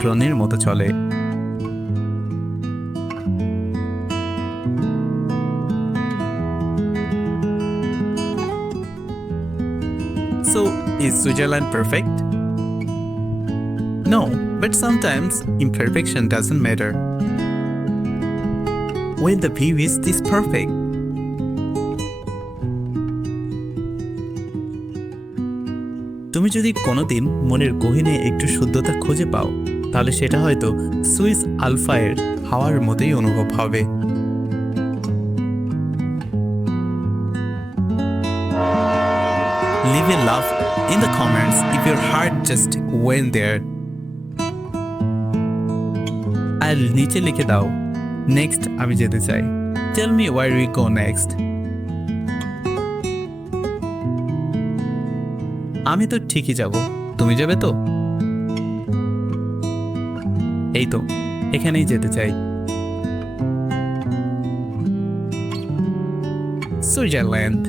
ড্রোনের মতো চলে। So, is Switzerland perfect? No, but sometimes imperfection doesn't matter. When the view is this perfect, তুমি যদি কোনোদিন মনের গহীনে একটু শুদ্ধতা খুঁজে পাও, তাহলে সেটা হয়তো সুইস আলফায়ের হাওয়ার মতোই অনুভব হবে। Leave a love in the comments if your heart just went there. আর নিচে লিখে দাও, নেক্সট আমি যেতে চাই। Tell me where we go next. আমি তো ঠিকই যাব, তুমি যাবে তো? এই তো, এখানেই যেতে চাই। সুইজারল্যান্ড।